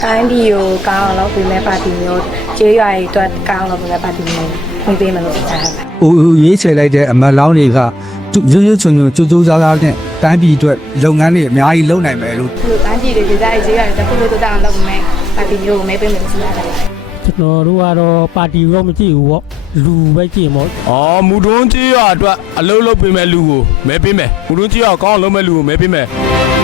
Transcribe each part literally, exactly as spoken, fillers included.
တိုင်းပြည်ကိုကောင်းအောင်လုပ်ပေးမဲ့ပါတီမျိုးကျေးရွာတွေအတွက်ကောင်းအောင်လုပ်ပေးမဲ့ပါတီမျိုးဝင်ပေးမယ်လို့ပြောထားပါတယ်။ဦးရေးချယ်လိုက်တဲ့အမတ်လောင်းတွေကရွရွချွန်ချွန်ကျူးကျူးစားစားနဲ့တိုင်းပြည်အတွက်လုပ်ငန်းတွေအများကြီးလုပ်နိုင်မယ်လို့ဒီတိုင်းပြည်တွေဒေသတွေကျေးရွာတွေတက်ဖို့လို့တောင်းလုပ်ပေးမဲ့ပါတီမျိုးကိုမဲပေးမယ်လို့ပြောထားပါတယ်ကျွန်တော်တို့ကတော့ပါတီရောမကြည့်ဘူးပေါ့လူပဲကြည့်မို့အော်မူတွန်းကြီးရွာအတွက်အလုပ်လုပ်ပေးမဲ့လူကိုမဲပေးမယ်မူတွန်းကြီးရွာကောင်းအောင်လုပ်မဲ့လူကိုမဲပေးမယ်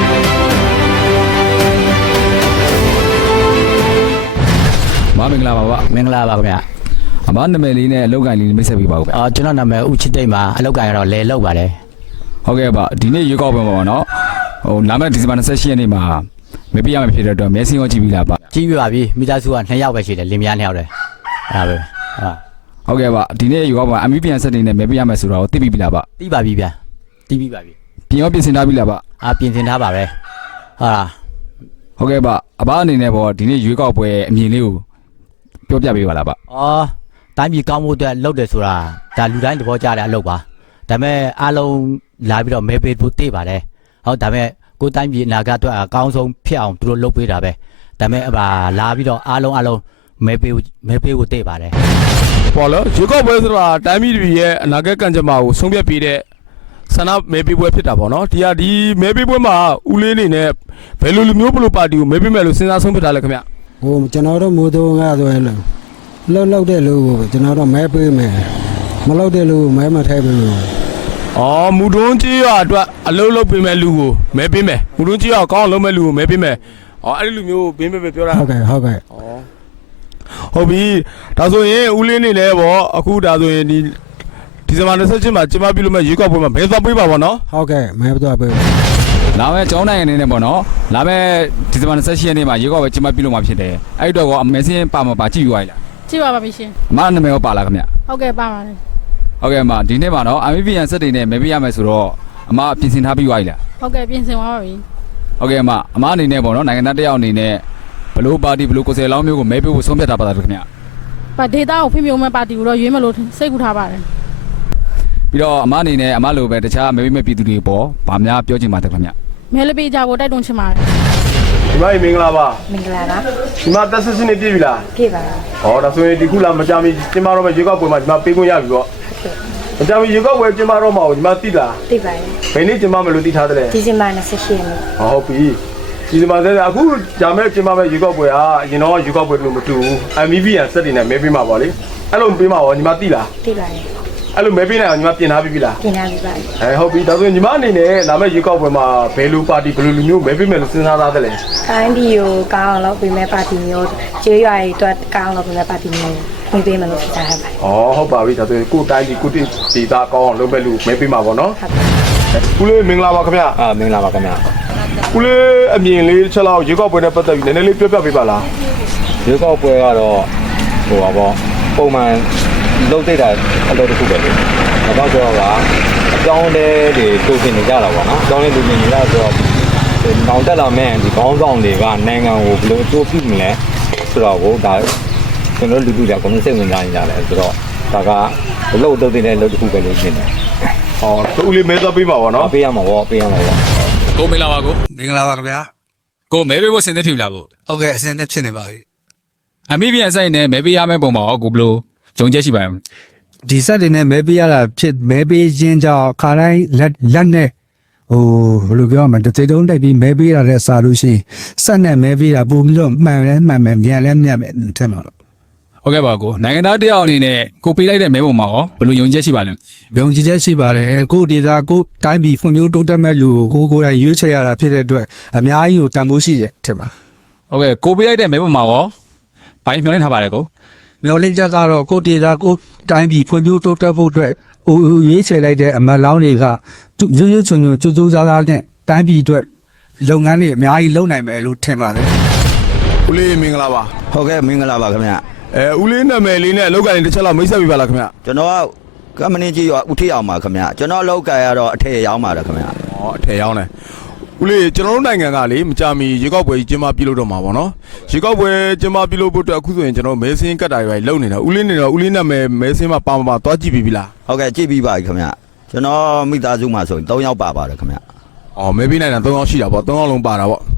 မမင်္ဂလာပါဗျမင်္ဂလာပါခင်ဗျာအမနာမည်လေးနဲ့အလုပ်ကိုင်လေးမိတ်ဆက်ပေးပါဦးဗျအော်ကျွန်တော်နာမည်ဦးချစ်တိတ်ပါအလုပ်ကိုင်ကတော့လဲလောက်ပါတယ်ဟုတ်ကဲ့ဗျဒီနေ့ရွေးကောက်ပွဲမှာပေါ့နော်ဟိုလာမယ့်ဒီဇင်ဘာ၂၈ရက်နေ့မှာမဲပေးရမှာဖြစ်တဲ့အတွက်မဲစင်းရောကြည့်ပြီးလားဗျကြည့်ပြပါပြီမိသားစုကနှစ်ယောက်ပဲရှိတယ်လင်မယားနှစ်ယောက်တယ်အဲ့ဒါပဲဟာဟုတ်ကဲ့ဗျဒီနေ့ရွေးကောက်ပွဲ အမီပီအန် စက်တွေနဲ့မဲပေးရမယ်ဆိုတော့သိပြီပြီလားဗျသိပါပြီဗျသိပြီပါပြီပြင်ရောပြင်ဆင်ထားပြီလားဗျအာပြင်ဆင်ထားပါပဲဟာဟုတ်ကဲ့ဗျအဘအနေနဲ့ပေါ့ဒီနေ့ရွေးကောက်ပွဲအမြင်လေးကိုပြောပြပေးပါလားဗျအော်တိုင်းပြည်ကောင်းမှုအတွက်လုပ်တယ်ဆိုတာဒါလူတိုင်းသဘောကျတဲ့အလုပ်ပါဒါပေမဲ့အားလုံးလာပြီးတော့မဲပေးဖို့သိပါတယ်ဟုတ်ဒါပေမဲ့ကိုတိုင်းပြည်အနာဂတ်အတွက်အကောင်းဆုံးဖြစ်အောင်သူတို့လုပ်ပေးတာပဲဒါပေမဲ့အပါလာပြီးတော့အားလုံးအားလုံးမဲပေးမဲပေးဖို့သိပါတယ်ပေါ်လို့ရွေးကောက်ပွဲဆိုတာတိုင်းပြည်တွေရဲ့အနာဂတ်ကံကြမ္မာကိုဆုံးဖြတ်ပေးတဲ့ဆန္ဒမဲပေးပွဲဖြစ်တာပေါ့နော်ဒီဟာဒီမဲပေးပွဲမှာဦးလေးအနေနဲ့ဘယ်လိုလူမျိုးဘယ်လိုပါတီကိုမဲပေးမယ်လို့စဉ်းစားဆုံးဖြတ်ထားလဲခင်ဗျဟိုကျွန်တော်တို့မိုးသုံးကားဆိုရင်လှုပ်လှုပ်တဲ့လူကိုကျွန်တော်တို့မဲပေးမယ်မလှုပ်တဲ့လူကိုမဲမထိုက်ဘူးအော်မူတွန်းကြီးရွာအတွက်အလုပ်လုပ်ပေးမဲ့လူကိုမဲပေးမယ်မူတွန်းကြီးရွာကောင်းအောင်လုပ်မဲ့လူကိုမဲပေးမယ်အော်အဲ့ဒီလူမျိုးကိုပေးမယ်ပြောတာဟုတ်ကဲ့ဟုတ်ကဲ့အော်ဟုတ်ပြီဒါဆိုရင်ဦးလေးနေလဲပေါ့အခုဒါဆိုရင်ဒီဒီဇင်ဘာ၂၈မှာကျင်းပပြုလုပ်မဲ့ရွေးကောက်ပွဲမှာမဲသွားပေးပါပေါ့နော်ဟုတ်ကဲ့မဲသွားပေးလာမယ့်ကျောင်းနိုင်ငံအနေနဲ့ပေါ့နော်လာမယ့်ဒီဇင်ဘာ၂၈ရက်နေ့မှာရွေးကောက်ပွဲကျင်းပပြုလုပ်မှာဖြစ်တယ်အဲ့တော့ကောမဲစင်းပါမပါကြည့်ယူရလားကြည့်ပါပါပြီရှင်အမနာမည်ရောပါလားခင်ဗျဟုတ်ကဲ့ပါပါတယ်ဟုတ်ကဲ့အမဒီနေ့မှာနော် အမ် ဗီ ပီ အန် စက်တွေနဲ့မဲပေးရမယ်ဆိုတော့အမပြင်ဆင်ထားပြီးသွားပြီလားဟုတ်ကဲ့ပြင်ဆင်သွားပါပြီဟုတ်ကဲ့အမအမအနေနဲ့ပေါ့နော်နိုင်ငံသားတယောက်အနေနဲ့ဘလို့ပါတီဘလို့ကိုယ်စားလောင်းမျိုးကိုမဲပေးဖို့ဆုံးဖြတ်ထားပါလားခင်ဗျပါဒေတာကိုဖိမြုံမဲ့ပါတီကိုတော့ရွေးမလို့စိတ်ကူထားပါတယ်ပြီးတော့အမအနေနဲ့အမလိုပဲတခြားမဲပေးမဲ့ပြည်သူတွေပေါ့ဗာများပြောချင်ပါတယ်ခင်ဗျမဲလေးပေးကြဖို့တိုက်တွန်းချင်ပါတယ်ဒီမိုင်းမင်္ဂလာပါမင်္ဂလာပါဒီမှာတက်ဆစ်စနစ်ပြည့်ပြီလားပြည့်ပါပြီဟောဒါဆိုရင်ဒီခုလာမကြမီကျင်းပတော့မဲ့ရွေးကောက်ပွဲမှာဒီမှာပေးခွင့်ရပြီပေါ့မကြမီရွေးကောက်ပွဲကျင်းပတော့မှာကိုဒီမှာသိလားသိပါတယ်ဘယ်နေ့ကျင်းပမယ်လို့သိထားတယ်လဲဒီဇင်ဘာ၂၈ရက်နေ့ဟုတ်ပြီဒီမှာဆက်အခုဂျာမဲကျင်းပမဲ့ရွေးကောက်ပွဲဟာအရင်တော့ရွေးကောက်ပွဲလို့မတူဘူး အမ် ဗီ ပီ အန် စက်တွေနဲ့မဲပေးမှာပေါ့လေအဲ့လိုပေးမှာပေါ့ညီမသိလားသိပါတယ်အဲ့လိုမဲပေးနိုင်အောင်ညီမပြင်ထားပြီလားပြင်ထားပြီပါအဲဟုတ်ပြီဒါဆိုရင်ညီမအနေနဲ့လာမယ့်ရွေးကောက်ပွဲမှာဘယ်လိုပါတီဘယ်လိုလူမျိုးမဲပေးမယ်လို့စဉ်းစားထားတယ်လဲတိုင်းပြည်ကိုကောင်းအောင်လုပ်ပေးမဲ့ပါတီမျိုးကျေးရွာတွေအတွက်ကောင်းအောင်လုပ်ပေးမဲ့ပါတီမျိုးဝင်ပေးမယ်လို့ပြောထားပါတယ်ဩဟုတ်ပါပြီဒါဆိုရင်ကိုတိုင်းပြည်ကိုတိဒေတာကောင်းအောင်လုပ်မဲ့လူမဲပေးမှာပေါ့နော်ဟုတ်ဦးလေးမင်္ဂလာပါခင်ဗျအာမင်္ဂလာပါခင်ဗျဦးလေးအမြင်လေးချက်လောက်ရွေးကောက်ပွဲနဲ့ပတ်သက်ပြီးနည်းနည်းလေးပြောပြပေးပါလားရွေးကောက်ပွဲကတော့ဟိုပါပေါ့ပုံမှန်လုပ်တဲ့တာအလုပ်တစ်ခုပဲလေ။တော့ဆိုတော့ကအကြောင်းတဲတွေတိုးပြင်နေကြတာပေါ့နော်။အကြောင်းလေးတိုးပြင်နေကြဆိုတော့နောင်တက်လာမဲ့ဒီခေါင်းဆောင်တွေကနိုင်ငံကိုဘယ်လိုတိုးပြမလဲဆိုတော့ကိုဒါကျွန်တော်လူလူတွေကကုန်စိတ်ဝင်စားနေကြတယ်ဆိုတော့ဒါကဘလို့တုတ်တဲ့အလုပ်တစ်ခုပဲလို့ရှင်းတယ်။ဟောသူ့ဦးလေးမဲသွားပေးပါပေါ့နော်။ပေးရမှာပေါ့ပေးရမှာပေါ့။ကိုမင်္ဂလာပါကိုမင်္ဂလာပါခင်ဗျာကိုမဲပေးဖို့စဉ်းစားဖြစ်လာကိုဟုတ်ကဲ့အစဉ်နဲ့ဖြစ်နေပါပြီအမီပြန်ဆိုင်နဲ့မဲပေးရမယ့်ပုံမှာကိုဘလို့ဂျုံချက်ရှိပါရဲ့ဒီစက်တွေနဲ့မဲပေးရတာဖြစ်မဲပေးခြင်းကြောင့်ခါတိုင်းလက်လက်နဲ့ဟိုဘယ်လိုပြောရမလဲတစ်တုံးတိုက်ပြီးမဲပေးရတဲ့စာလို့ရှိရင်စက်နဲ့မဲပေးတာပုံပြီးတော့မှန်လဲမှန်မယ်မြန်လဲမြန်မယ်ထင်ပါတော့ဟုတ်ကဲ့ပါကိုနိုင်ငံသားတယောက်အနေနဲ့ကိုပေးလိုက်တဲ့မဲပုံမှာရောဘယ်လိုယုံကြည်ချက်ရှိပါလဲယုံကြည်ချက်ရှိပါတယ်ကိုဒေတာကိုတိုင်းပြည်ဖွံ့ဖြိုးတိုးတက်မဲ့လူကိုကိုကိုယ်တိုင်ရွေးချယ်ရတာဖြစ်တဲ့အတွက်အများကြီးကိုတန်ဖိုးရှိတယ်ထင်ပါဟုတ်ကဲ့ကိုပေးလိုက်တဲ့မဲပုံမှာရောဘိုင်းမျောလင့်ထားပါတယ်ကိုမျောလင့်ချက်ကတော့ကိုဒေတာကိုတိုင်းပြည်ဖွံ့ဖြိုးတိုးတက်ဖို့အတွက်ဦးရေးချယ်လိုက်တဲ့အမတ်လောင်းတွေကရွရွချွန်ချွန်ကျူးကျူးစားစားနဲ့တိုင်းပြည်အတွက်လုပ်ငန်းတွေအများကြီးလုပ်နိုင်မယ်လို့ထင်ပါတယ်ဦးလေးမင်္ဂလာပါဟုတ်ကဲ့မင်္ဂလာပါခင်ဗျအဲဦးလေးနာမည်လေးနဲ့အလုပ်ကိုင်တစ်ချက်လောက်မိတ်ဆက်ပြပါလားခင်ဗျကျွန်တော်ကကမ္ပဏီကြီးရောဦးထေးအောင်ပါခင်ဗျကျွန်တော်အလုပ်ကိုင်ရတော့အထည်ရောင်းပါတယ်ခင်ဗျဩအထည်ရောင်းတယ်ဦးလေးကျွန်တော်တို့နိုင်ငံကလေမကြမီရေကောက်ပွဲကြီးကျင်းပပြုလုပ်တော့မှာပေါ့နော်ရေကောက်ပွဲကျင်းပပြုလုပ်ဖို့အတွက်အခုဆိုရင်ကျွန်တော်မဲစင်းကတ်တာတွေလုံနေတာဦးလေးနေတော့ဦးလေးနာမည်မဲစင်းမှာပါမပါသွားကြည့်ပြီလားဟုတ်ကဲ့ကြည့်ပြီးပါပြီခင်ဗျကျွန်တော်မိသားစုမှာဆိုရင်၃ယောက်ပါပါတယ်ခင်ဗျအော်မဲပြီးနိုင်တာ၃ယောက်ရှိတာပေါ့၃ယောက်လုံးပါတာပေါ့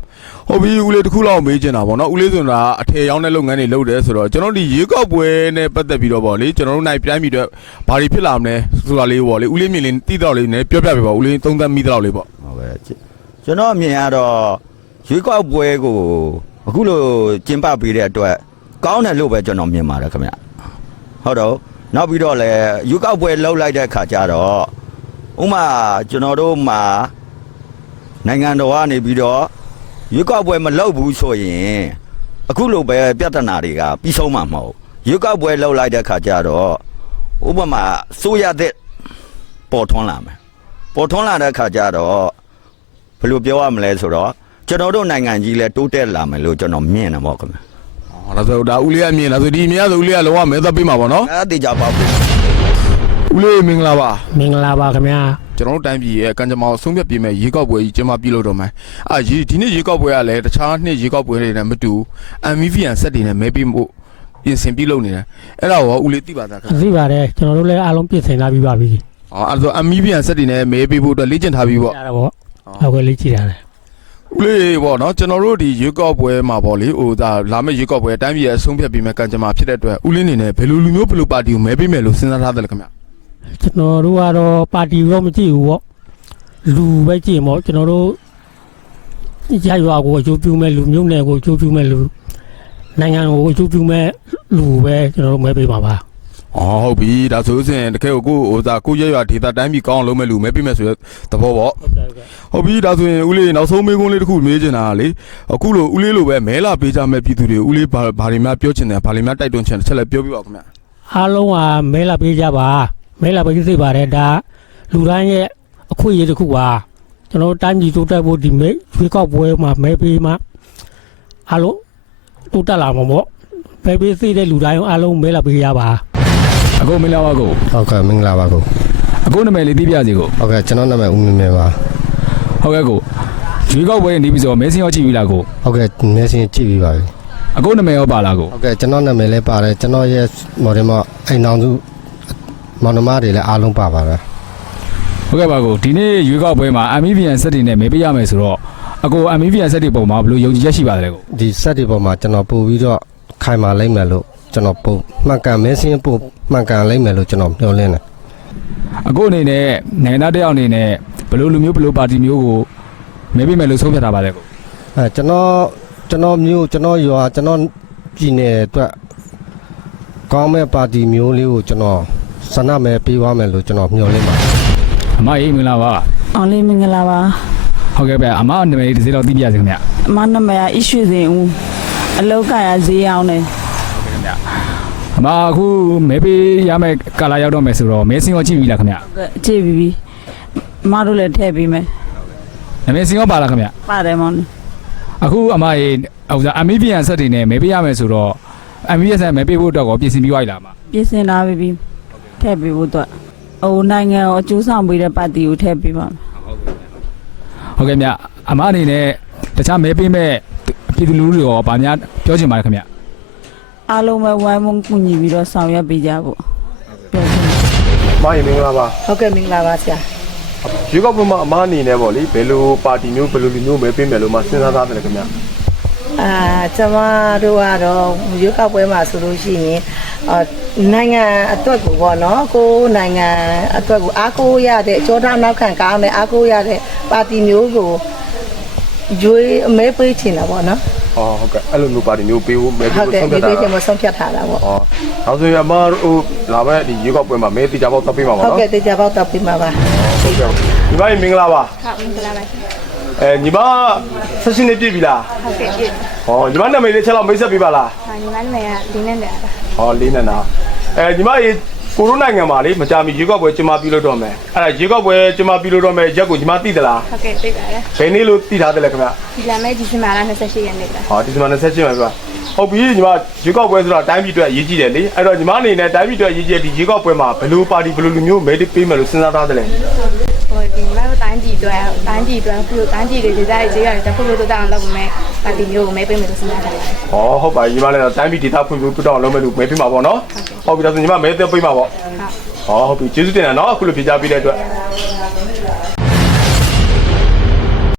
ဟုတ်ပြီဦးလေးတစ်ခုလောက်မေးချင်တာပေါ့နော်ဦးလေးဆိုတာအထည်ရောင်းတဲ့လုပ်ငန်းတွေလုပ်တယ်ဆိုတော့ကျွန်တော်ဒီရေကောက်ပွဲနဲ့ပတ်သက်ပြီးတော့ပေါ့လေကျွန်တော်တို့နိုင်ပြိုင်းပြီးတော့ဘာတွေဖြစ်လာမလဲဆိုတာလေးပေါ့လေဦးလေးမြင်လေးတိတော့လေးနဲ့ပြောပြပြပါဦးလေးသုံးသပ်မိတော့လေးပေါ့ဟုတ်ကဲ့ကျွန်တော်အမြင်ကတော့ရွေးကောက်ပွဲကိုအခုလိုကျင်းပပေးတဲ့အတွက်ကောင်းတယ်လို့ပဲကျွန်တော်မြင်ပါတယ်ခင်ဗျဟုတ်တော့နောက်ပြီးတော့လည်းရွေးကောက်ပွဲလှုပ်လိုက်တဲ့အခါကျတော့ဥမာကျွန်တော်တို့မှာနိုင်ငံတော်ကနေပြီးတော့ရွေးကောက်ပွဲမလုပ်ဘူးဆိုရင်အခုလိုပဲပြဿနာတွေကပြီးဆုံးမှာမဟုတ်ရွေးကောက်ပွဲလှုပ်လိုက်တဲ့အခါကျတော့ဥပမာစိုးရတဲ့ပေါ်ထွန်းလာမယ်ပေါ်ထွန်းလာတဲ့အခါကျတော့ဘယ်လိုပြောရမလဲဆိုတော့ကျွန်တော်တို့နိုင်ငံကြီးလဲတိုးတက်လာမယ်လို့ကျွန်တော်မြင်တယ်ပေါ့ခင်ဗျာဟောဒါဆိုဒါဦးလေးကမြင်လားဆိုဒီအမြင်ဆိုဦးလေးကလောကမဲသက်ပေးမှာပေါ့နော်အဲ့ဒီကြပါဘူးဦးလေးမင်္ဂလာပါမင်္ဂလာပါခင်ဗျာကျွန်တော်တို့တိုင်းပြည်ရဲ့ကံကြမ္မာကိုဆုံးဖြတ်ပေးမဲ့ရေကောက်ပွဲကြီးကျင်းပပြုလုပ်တော့မယ်အာဒီနေ့ရေကောက်ပွဲကလည်းတခြားနှစ်ရေကောက်ပွဲတွေနဲ့မတူ အမ် ဗီ ဗီ အန် ဆက်တွေနဲ့မဲပေးဖို့ပြင်ဆင်ပြုလုပ်နေတယ်အဲ့ဒါရောဦးလေးသိပါသားခင်ဗျာသိပါတယ်ကျွန်တော်တို့လည်းအားလုံးပြင်ဆင်ထားပြီးပါပြီအော်အဲ့ဒါဆို အမ် ဗီ ဗီ အန် ဆက်တွေနဲ့မဲပေးဖို့အတွက်လေ့ကျင့်ထားပြီးပေါ့ရတာပေါ့ဟုတ်ကဲ့လေးကြည့်ရတယ်ဦးလေးပေါ့နော်ကျွန်တော်တို့ဒီရေကောက်ပွဲမှာပေါ့လေဟိုဒါလာမယ့်ရေကောက်ပွဲတိုင်းပြည်ရဲ့ဆုံးဖြတ်ပေးမဲ့ကံကြမ္မာဖြစ်တဲ့အတွက်ဦးလေးအနေနဲ့ဘယ်လိုလူမျိုးဘယ်လိုပါတီကိုမဲပေးမယ်လို့စဉ်းစားထားတယ်လဲခင်ဗျာကျွန်တော်တို့ကတော့ပါတီရောမကြည့်ဘူးပေါ့လူပဲကြည့်ပေါ့ကျွန်တော်တို့ရရွာကိုအကျိုးပြုမဲ့လူမျိုးနယ်ကိုအကျိုးပြုမဲ့လူနိုင်ငံကိုအကျိုးပြုမဲ့လူပဲကျွန်တော်တို့မဲပေးပါပါအော်ဟုတ်ပြီဒါဆိုရင်တကယ်ကိုကိုဟိုဒါကိုရရွာဒေတာတိုင်းပြည်ကောင်းအောင်လုပ်မဲ့လူမဲပေးမယ်ဆိုတဲ့သဘောပေါ့ဟုတ်ကဲ့ဟုတ်ကဲ့ဟုတ်ပြီဒါဆိုရင်ဦးလေးနောက်ဆုံးမေးခွန်းလေးတစ်ခုမေးချင်တာကလေအခုလိုဦးလေးလိုပဲမဲလာပေးကြမဲ့ပြည်သူတွေဦးလေးဘာဘာတွေများပြောချင်တယ်ဘာတွေများတိုက်တွန်းချင်တယ်ချက်လည်းပြောပြပါဦးခင်ဗျာအားလုံးကမဲလာပေးကြပါမဲလာပေးသိပါတယ်ဒါလူတိုင်းရဲ့အခွင့်အရေးတစ်ခုပါကျွန်တော်တိုင်းပြည်တိုးတက်ဖို့ဒီမဲရွေးကောက်ပွဲမှာမဲပေးမှအားလုံးတိုးတက်လာမှာပေါ့မဲပေးသိတဲ့လူတိုင်းအားလုံးမဲလာပေးရပါအခုမင်္ဂလာပါကိုဟုတ်ကဲ့မင်္ဂလာပါကိုအခုနာမည်လေးသိပြစီကိုဟုတ်ကဲ့ကျွန်တော်နာမည်ဦးမင်းမင်းပါဟုတ်ကဲ့ကိုရွေးကောက်ပွဲနေပြီးဆိုမဲစင်းရောကြည့်ပြီလားကိုဟုတ်ကဲ့မျက်စိကြည့်ပြီးပါပြီအခုနာမည်ရောပါလားကိုဟုတ်ကဲ့ကျွန်တော်နာမည်လည်းပါတယ်ကျွန်တော်ရဲ့မော်ဒယ်မအိမ်အောင်စုမောင်နှမတွေလည်းအားလုံးပါပါပဲဟုတ်ကဲ့ပါကိုဒီနေ့ရွေးကောက်ပွဲမှာ အမ် ဗီ ဗီ အန် ဆက်တွေနဲ့မဲပေးရမယ်ဆိုတော့အခု အမ် ဗီ ဗီ အန် ဆက်တွေပုံမှာဘယ်လိုယုံကြည်ချက်ရှိပါတယ်လဲကိုဒီဆက်တွေပေါ်မှာကျွန်တော်ပို့ပြီးတော့ခိုင်မာလိုက်မယ်လို့ကျွန်တော်ပို့မှန်ကန်မျက်စိပို့မှန်ကန်လိုက်မယ်လို့ကျွန်တော်ပြောလင်းတယ်အခုအနေနဲ့နိုင်ငံသားတယောက်အနေနဲ့ဘယ်လိုလူမျိုးဘယ်လိုပါတီမျိုးကိုမဲပေးမယ်လို့ဆုံးဖြတ်ထားပါလဲကိုအဲကျွန်တော်ကျွန်တော်မျိုးကျွန်တော်ရွာကျွန်တော်ပြည်နယ်အတွက်ကောင်းမဲ့ပါတီမျိုးလေးကိုကျွန်တော်ဆန္ဒမဲပေးသွားမယ်လို့ကျွန်တော်မျှော်လင့်ပါတယ်အမအေးမင်္ဂလာပါအောင်လေးမင်္ဂလာပါဟုတ်ကဲ့ဗျအမနာမည်လေးတစ်စိတော့သိပြစီခင်ဗျအမနာမည်အရွှေစင်ဦးအလောက်ကရဈေးအောင်တယ်အမအခုမဲပေးရမယ်ကာလာရောက်တော့မယ်ဆိုတော့မဲစင်းရောကြည့်ပြီလားခင်ဗျဟုတ်ကဲ့ကြည့်ပြီးပြီအမတို့လည်းထည့်ပေးမယ်နာမည်စင်းရောပါလားခင်ဗျပါတယ်မောင်အခုအမရေဟိုအမ် ဗီ ဗီ အန် ဆက်တွေနဲ့မဲပေးရမယ်ဆိုတော့ အမ် ဗီ ဗီ အန် ဆက်မဲပေးဖို့အတွက်ကိုပြင်ဆင်ပြီးသွားပြီလားအမပြင်ဆင်လာပြီပြီထည့်ပေးဖို့တော့ဟိုနိုင်ငံကိုအကျိုးဆောင်ပေးတဲ့ပါတီကိုထည့်ပေးပါမယ်ဟုတ်ကဲ့မြအမအနေနဲ့တခြားမဲပေးမဲ့ပြည်သူလူထုတွေရောဗာများပြောချင်ပါတယ်ခင်ဗျအားလုံးပဲဝိုင်းဝန်းကူညီပြီးတော့ဆောင်ရွက်ပေးကြဖို့ပြောချင်တယ်မာရင်မင်္ဂလာပါဟုတ်ကဲ့မင်္ဂလာပါဆရာရွေးကောက်ပွဲမှာအမအနေနဲ့ပေါ့လေဘယ်လိုပါတီမျိုးဘယ်လိုလူမျိုးပဲပေးမယ်လို့မှစဉ်းစားသားတယ်ခင်ဗျာအာကျမတို့ကတော့ရွေးကောက်ပွဲမှာဆိုလို့ရှိရင်အာနိုင်ငံအတွက်ကိုပေါ့နော်ကိုနိုင်ငံအတွက်ကိုအားကိုးရတဲ့ကြောသားနောက်ခံကောင်းတဲ့အားကိုးရတဲ့ပါတီမျိုးကိုရွေးအမဲပေးချင်တာပေါ့နော်ဟောဟုတ်ကဲ့အဲ့လိုမျိုးပါတီမျိုးပေးဖို့မဲဟုတ်ပေးဖို့ကဲ့ဆုံးဖြတ်တာဒီပေးချင်မဆုံးဖြတ်ထားတာပေါ့ဟောနောက်ဆိုရင်အမတို့လာမယ့်ဒီရွေးကောက်ပွဲမှာမဲတိကျပေါက်တက်ပေးမှာပါဟုတ်နော်ကဲ့တေချာပေါက်တော့ပြမှာပါဟုတ်ကဲ့ညီမမင်္ဂလာပါဟုတ်မင်္ဂလာပါအဲညီမဆက်ရှင်နေပြည့်ပြီလားဟုတ်ကဲ့ပြည့်ဟောညီမနာမည်လေးချက်လောက်မိတ်ဆက်ပေးပါလားဟာညီမနာမည်ကလင်းနေတာပါဟောလေးနဲ့နာအဲညီမရေကိုရိုနိုင်ငံမှာလေမကြာမီရွေးကောက်ပွဲကျင်းပပြုလုပ်တော့မယ်အဲ့ဒါရွေးကောက်ပွဲကျင်းပပြုလုပ်တော့မယ်ရက်ကိုညီမသိသလားဟုတ်ကဲ့သိပါတယ်ဘယ်နေ့လို့သိထားတယ်လဲခင်ဗျဒီလာမယ့်ဒီဇင်ဘာလ၂၈ရက်နေ့ပါဟောဒီဇင်ဘာ၂၈ရက်မှာပြဟုတ်ပြီညီမရွေးကောက်ပွဲဆိုတာတိုင်းပြည်အတွက်အရေးကြီးတယ်လေအဲ့တော့ညီမအနေနဲ့တိုင်းပြည်အတွက်အရေးကြီးတဲ့ဒီရွေးကောက်ပွဲမှာဘယ်လိုပါတီဘယ်လိုလူမျိုးမဲပေးမယ်လို့စဉ်းစားထားတယ်လဲဟိုဒီမှာတိုင်းပြည်အတွက်တိုင်းပြည်အတွက်ခုတိုင်းပြည်တွေဒေသတွေဈေးရတယ်တခုလို့တော့တောင်းလုပ်မယ်ပါတီမျိုးကိုမဲပေးမယ်လို့စဉ်းစားထားတယ်ဟောဟုတ်ပါညီမလည်းတိုင်းပြည်ဒေသဖွံ့ဖြိုးတိုးတက်အောင်လုပ်မယ်လို့မဲပေးမှာပေါ့နော်ဟုတ်ပြီဒါဆိုညီမမဲသက်ပေးမှာပေါ့ဟောဟုတ်ပြီကျေးဇူးတင်တယ်နော်အခုလိုဖြေကြားပေးတဲ့အတွက်